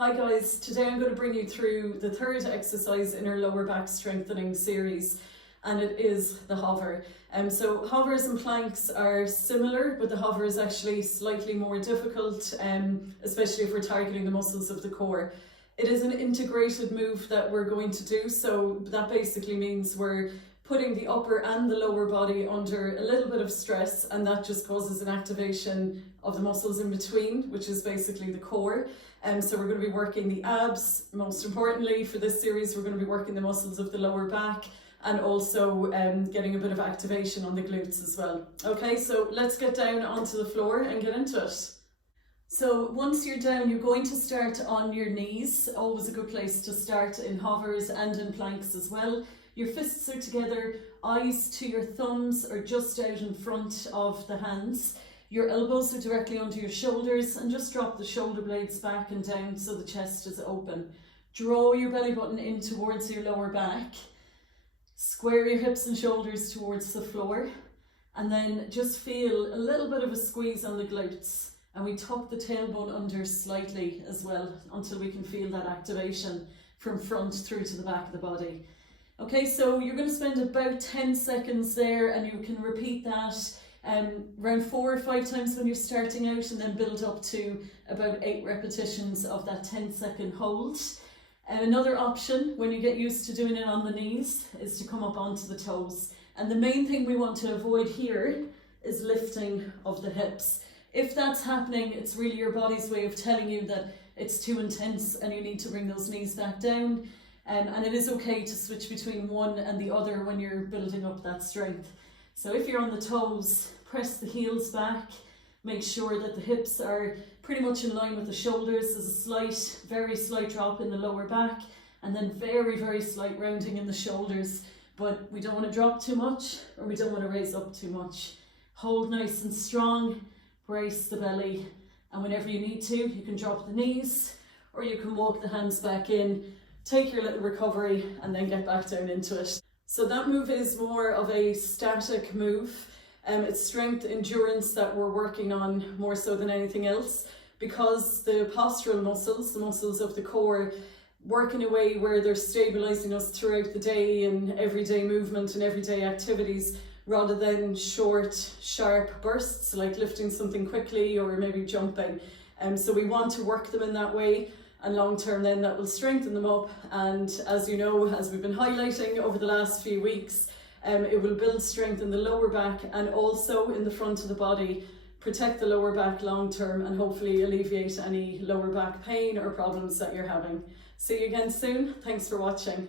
Hi guys, today I'm going to bring you through the third exercise in our lower back strengthening series, and it is the hover. So hovers and planks are similar, but the hover is actually slightly more difficult, especially if we're targeting the muscles of the core. It is an integrated move that we're going to do, so that basically means we're putting the upper and the lower body under a little bit of stress, and that just causes an activation of the muscles in between, which is basically the core. So we're going to be working the abs. Most importantly for this series, we're going to be working the muscles of the lower back and also getting a bit of activation on the glutes as well. Okay, so let's get down onto the floor and get into it. So once you're down, you're going to start on your knees. Always a good place to start in hovers and in planks as well. Your fists are together, eyes to your thumbs or just out in front of the hands. Your elbows are directly under your shoulders, and just drop the shoulder blades back and down so the chest is open. Draw your belly button in towards your lower back. Square your hips and shoulders towards the floor, and then just feel a little bit of a squeeze on the glutes. And we tuck the tailbone under slightly as well until we can feel that activation from front through to the back of the body. Okay, so you're going to spend about 10 seconds there, and you can repeat that around 4 or 5 times when you're starting out, and then build up to about 8 repetitions of that 10-second hold. And another option when you get used to doing it on the knees is to come up onto the toes. And the main thing we want to avoid here is lifting of the hips. If that's happening, it's really your body's way of telling you that it's too intense and you need to bring those knees back down. And it is okay to switch between one and the other when you're building up that strength. So if you're on the toes, press the heels back, make sure that the hips are pretty much in line with the shoulders. There's a slight, very slight drop in the lower back, and then very, very slight rounding in the shoulders. But we don't want to drop too much, or we don't want to raise up too much. Hold nice and strong, brace the belly, and whenever you need to, you can drop the knees, or you can walk the hands back in, take your little recovery, and then get back down into it. So that move is more of a static move. It's strength, endurance that we're working on more so than anything else, because the postural muscles, the muscles of the core, work in a way where they're stabilizing us throughout the day in everyday movement and everyday activities, rather than short, sharp bursts like lifting something quickly or maybe jumping. So we want to work them in that way. And long term then that will strengthen them up, and as you know, as we've been highlighting over the last few weeks, it will build strength in the lower back and also in the front of the body, protect the lower back long term, and hopefully alleviate any lower back pain or problems that you're having. See you again soon. Thanks for watching.